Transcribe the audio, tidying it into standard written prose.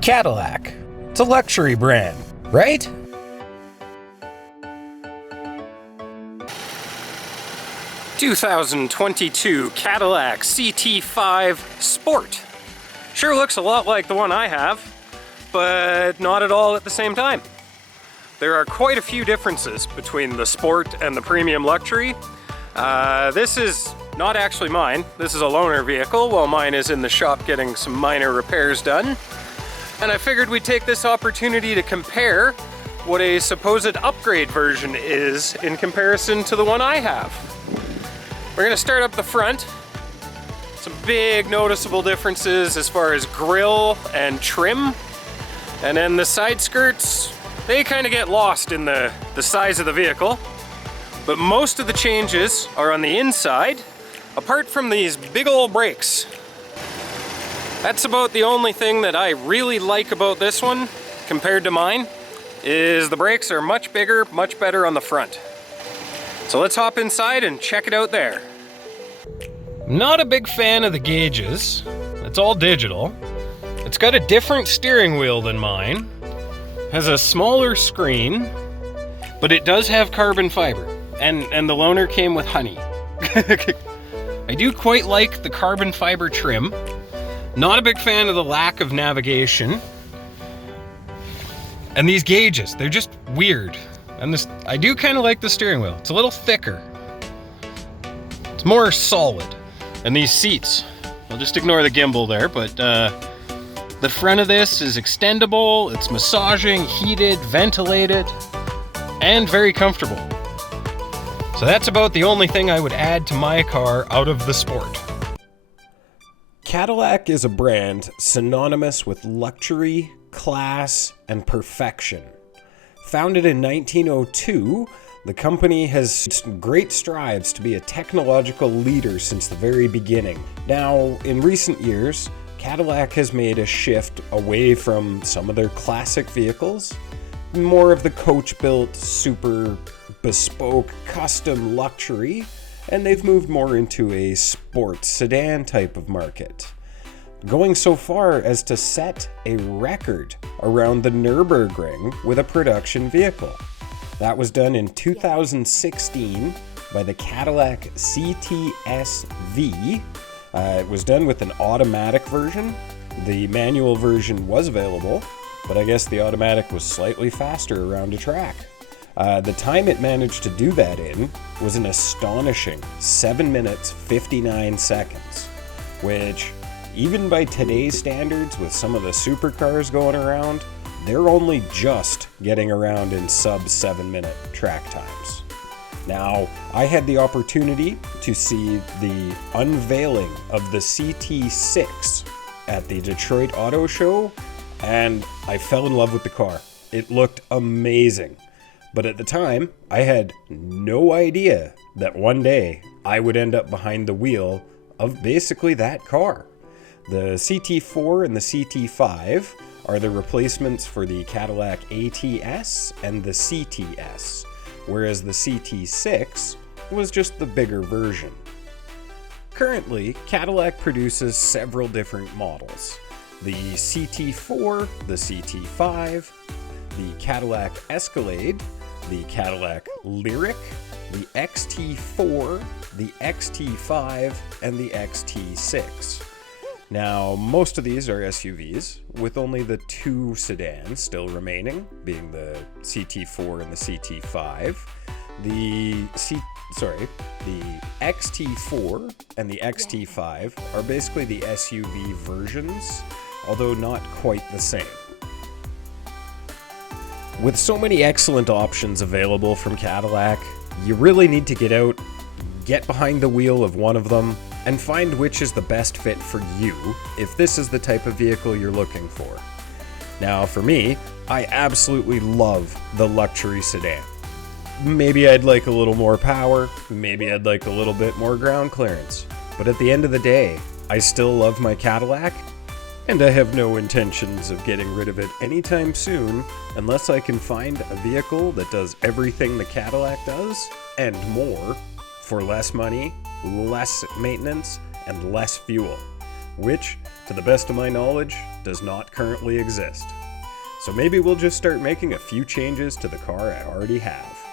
Cadillac. It's a luxury brand, right? ...2022 Cadillac CT5 Sport. Sure looks a lot like the one I have, but not at all at the same time. There are quite a few differences between the Sport and the Premium Luxury. This is not actually mine. This is a loaner vehicle, while mine is in the shop getting some minor repairs done. And I figured we'd take this opportunity to compare what a supposed upgrade version is in comparison to the one I have. We're gonna start up the front. Some big noticeable differences as far as grille and trim. And then the side skirts, they kind of get lost in the size of the vehicle. But most of the changes are on the inside, apart from these big old brakes. That's about the only thing that I really like about this one compared to mine, is the brakes are much bigger, much better on the front. So let's hop inside and check it out there. Not a big fan of the gauges. It's all digital. It's got a different steering wheel than mine. Has a smaller screen, but it does have carbon fiber. And the loaner came with honey. I do quite like the carbon fiber trim. Not a big fan of the lack of navigation. And these gauges, they're just weird. And this, I do kind of like the steering wheel. It's a little thicker. It's more solid. And these seats, I'll just ignore the gimbal there, but the front of this is extendable, it's massaging, heated, ventilated, and very comfortable. So that's about the only thing I would add to my car out of the Sport. Cadillac is a brand synonymous with luxury, class, and perfection. Founded in 1902, the company has great strides to be a technological leader since the very beginning. Now, in recent years, Cadillac has made a shift away from some of their classic vehicles, more of the coach-built, super bespoke, custom luxury, and they've moved more into a sports sedan type of market, going so far as to set a record around the Nürburgring with a production vehicle. That was done in 2016 by the Cadillac CTS-V. It was done with an automatic version. The manual version was available, but I guess the automatic was slightly faster around a track. The time it managed to do that in was an astonishing 7 minutes 59 seconds, which even by today's standards with some of the supercars going around, they're only just getting around in sub 7 minute track times. Now, I had the opportunity to see the unveiling of the CT6 at the Detroit Auto Show, and I fell in love with the car. It looked amazing. But at the time, I had no idea that one day I would end up behind the wheel of basically that car. The CT4 and the CT5 are the replacements for the Cadillac ATS and the CTS, whereas the CT6 was just the bigger version. Currently, Cadillac produces several different models. The CT4, the CT5, the Cadillac Escalade, the Cadillac Lyric, the XT4, the XT5, and the XT6. Now, most of these are SUVs, with only the two sedans still remaining, being the CT4 and the CT5. The XT4 and the XT5 are basically the SUV versions, although not quite the same. With so many excellent options available from Cadillac, you really need to get out, get behind the wheel of one of them, and find which is the best fit for you if this is the type of vehicle you're looking for. Now, for me, I absolutely love the luxury sedan. Maybe I'd like a little more power, maybe I'd like a little bit more ground clearance, but at the end of the day, I still love my Cadillac, and I have no intentions of getting rid of it anytime soon unless I can find a vehicle that does everything the Cadillac does and more for less money, less maintenance, and less fuel. which, to the best of my knowledge, does not currently exist. So maybe we'll just start making a few changes to the car I already have.